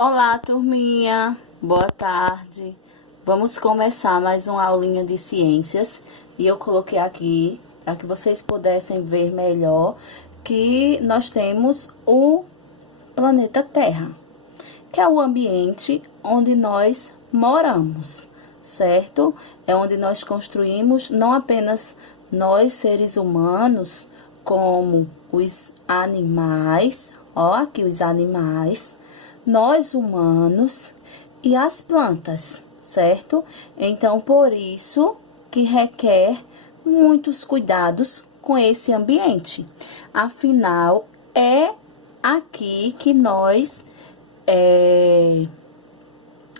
Olá, turminha. Boa tarde. Vamos começar mais uma aulinha de ciências. E eu coloquei aqui para que vocês pudessem ver melhor que nós temos o planeta Terra, que é o ambiente onde nós moramos, certo? É onde nós construímos, não apenas nós, seres humanos, como os animais, ó, aqui os animais, nós humanos e as plantas, certo? Então, por isso que requer muitos cuidados com esse ambiente. Afinal, é aqui que nós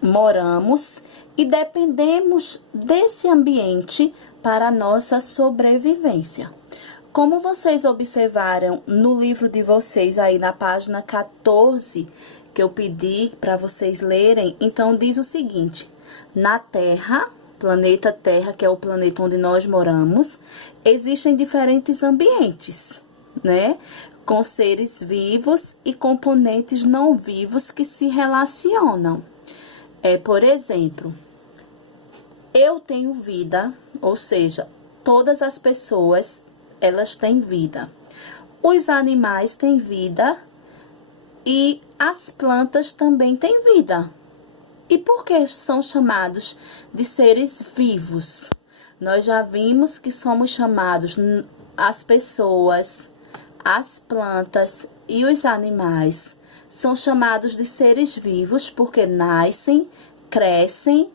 moramos e dependemos desse ambiente para a nossa sobrevivência. Como vocês observaram no livro de vocês, aí na página 14, que eu pedi para vocês lerem, então diz o seguinte: na Terra, planeta Terra, que é o planeta onde nós moramos, existem diferentes ambientes, né? Com seres vivos e componentes não vivos que se relacionam. Por exemplo, eu tenho vida, ou seja, todas as pessoas, elas têm vida. Os animais têm vida e as plantas também têm vida. E por que são chamados de seres vivos? Nós já vimos que somos chamados, as pessoas, as plantas e os animais são chamados de seres vivos porque nascem, crescem,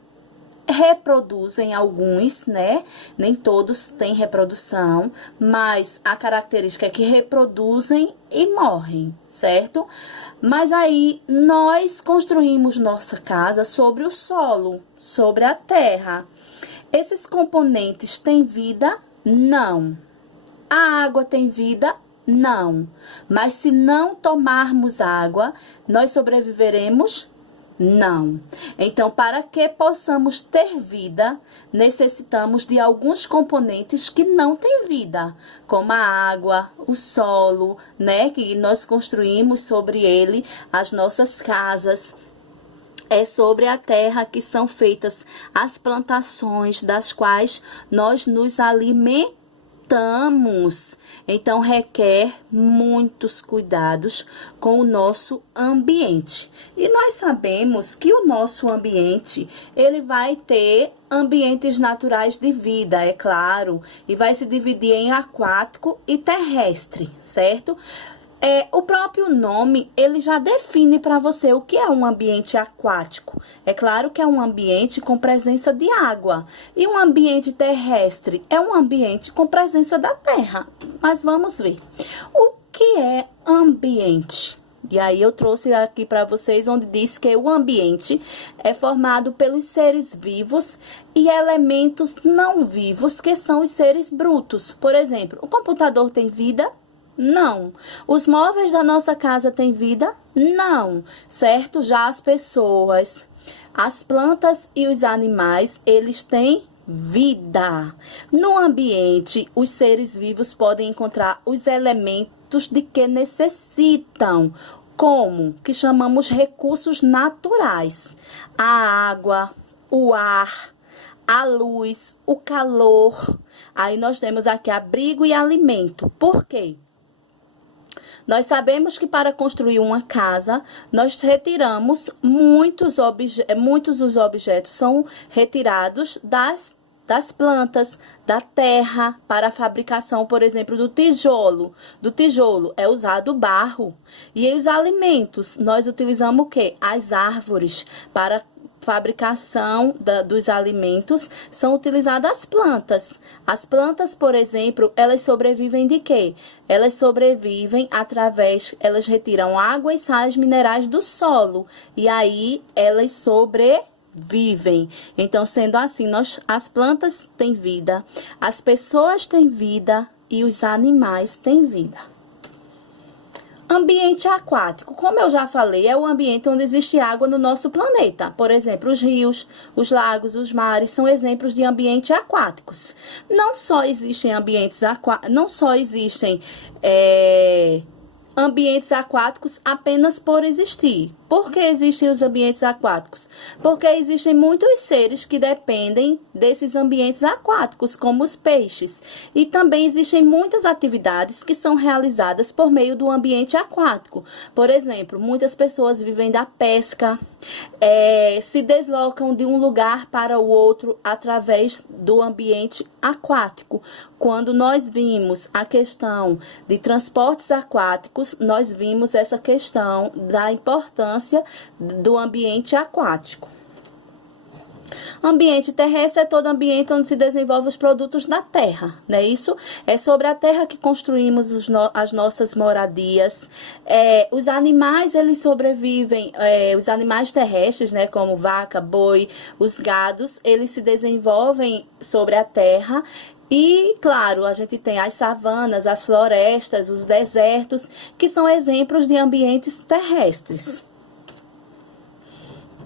reproduzem alguns, né? Nem todos têm reprodução, mas a característica é que reproduzem e morrem, certo? Mas aí nós construímos nossa casa sobre o solo, sobre a terra. Esses componentes têm vida? Não. A água tem vida? Não. Mas se não tomarmos água, nós sobreviveremos? Não. Então, para que possamos ter vida, necessitamos de alguns componentes que não têm vida, como a água, o solo, né? Que nós construímos sobre ele as nossas casas. É sobre a terra que são feitas as plantações das quais nós nos alimentamos. Então, requer muitos cuidados com o nosso ambiente. E nós sabemos que o nosso ambiente, ele vai ter ambientes naturais de vida, é claro, e vai se dividir em aquático e terrestre, certo? O próprio nome, ele já define para você o que é um ambiente aquático. É claro que é um ambiente com presença de água. E um ambiente terrestre é um ambiente com presença da terra. Mas vamos ver. O que é ambiente? E aí eu trouxe aqui para vocês onde diz que o ambiente é formado pelos seres vivos e elementos não vivos, que são os seres brutos. Por exemplo, o computador tem vida? Não. Os móveis da nossa casa têm vida? Não. Certo? Já as pessoas, as plantas e os animais, eles têm vida. No ambiente, os seres vivos podem encontrar os elementos de que necessitam, como que chamamos recursos naturais: a água, o ar, a luz, o calor. Aí nós temos aqui abrigo e alimento. Por quê? Nós sabemos que para construir uma casa, nós retiramos muitos dos objetos são retirados das plantas, da terra, para a fabricação, por exemplo, do tijolo. Do tijolo é usado barro. E os alimentos, nós utilizamos o quê? As árvores. Para fabricação dos alimentos são utilizadas as plantas. As plantas, por exemplo, elas sobrevivem de quê? Elas sobrevivem elas retiram água e sais minerais do solo. E aí, elas sobrevivem. Então, sendo assim, as plantas têm vida, as pessoas têm vida e os animais têm vida. Ambiente aquático, como eu já falei, é o ambiente onde existe água no nosso planeta. Por exemplo, os rios, os lagos, os mares são exemplos de ambientes aquáticos. Não só existem ambientes aquáticos apenas por existir. Por que existem os ambientes aquáticos? Porque existem muitos seres que dependem desses ambientes aquáticos, como os peixes. E também existem muitas atividades que são realizadas por meio do ambiente aquático. Por exemplo, muitas pessoas vivem da pesca, se deslocam de um lugar para o outro através do ambiente aquático. Quando nós vimos a questão de transportes aquáticos, nós vimos essa questão da importância do ambiente aquático. Ambiente terrestre é todo ambiente onde se desenvolvem os produtos da terra, não é isso? É sobre a terra que construímos as nossas moradias. Os animais, eles sobrevivem, os animais terrestres, né, como vaca, boi, os gados, eles se desenvolvem sobre a terra. E, claro, a gente tem as savanas, as florestas, os desertos, que são exemplos de ambientes terrestres.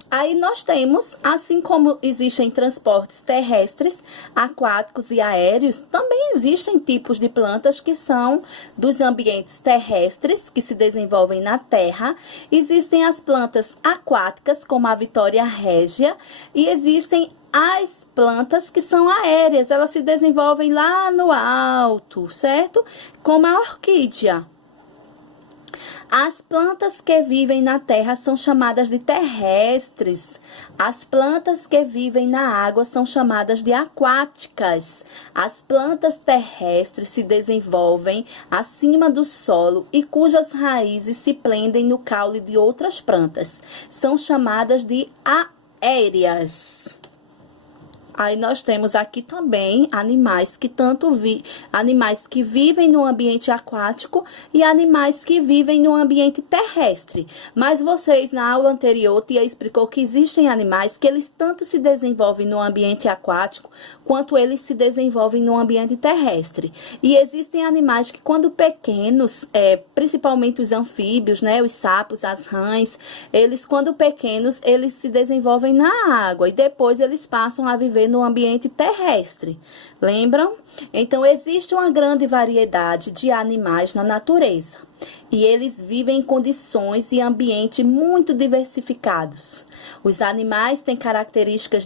Aí nós temos, assim como existem transportes terrestres, aquáticos e aéreos, também existem tipos de plantas que são dos ambientes terrestres, que se desenvolvem na terra. Existem as plantas aquáticas, como a Vitória régia, e existem as plantas que são aéreas, elas se desenvolvem lá no alto, certo? Como a orquídea. As plantas que vivem na terra são chamadas de terrestres. As plantas que vivem na água são chamadas de aquáticas. As plantas terrestres se desenvolvem acima do solo e cujas raízes se prendem no caule de outras plantas. São chamadas de aéreas. Aí nós temos aqui também animais que vivem no ambiente aquático e animais que vivem no ambiente terrestre. Mas vocês, na aula anterior, tia explicou que existem animais que eles tanto se desenvolvem no ambiente aquático quanto eles se desenvolvem no ambiente terrestre. E existem animais que, quando pequenos, principalmente os anfíbios, né, os sapos, as rãs, eles, quando pequenos, eles se desenvolvem na água e depois eles passam a viver no ambiente terrestre. Lembram? Então, existe uma grande variedade de animais na natureza. E eles vivem em condições e ambiente muito diversificados. Os animais têm características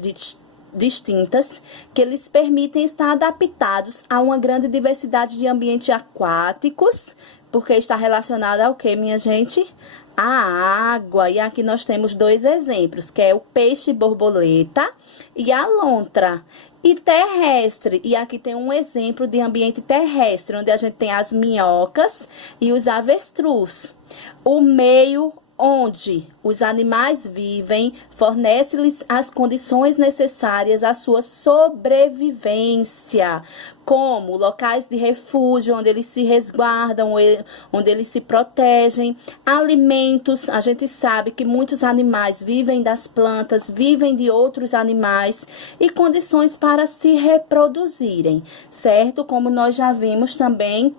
distintas que lhes permitem estar adaptados a uma grande diversidade de ambientes aquáticos, porque está relacionado ao que, minha gente? A água. E aqui nós temos dois exemplos, que é o peixe borboleta e a lontra. E terrestre, e aqui tem um exemplo de ambiente terrestre, onde a gente tem as minhocas e os avestruz. O meio onde os animais vivem fornece-lhes as condições necessárias à sua sobrevivência, como locais de refúgio, onde eles se resguardam, onde eles se protegem, alimentos. A gente sabe que muitos animais vivem das plantas, vivem de outros animais, e condições para se reproduzirem, certo? Como nós já vimos também,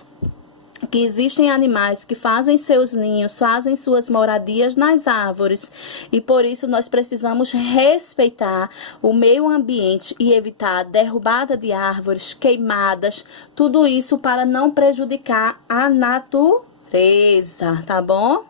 que existem animais que fazem seus ninhos, fazem suas moradias nas árvores, e por isso nós precisamos respeitar o meio ambiente e evitar a derrubada de árvores, queimadas, tudo isso para não prejudicar a natureza, tá bom?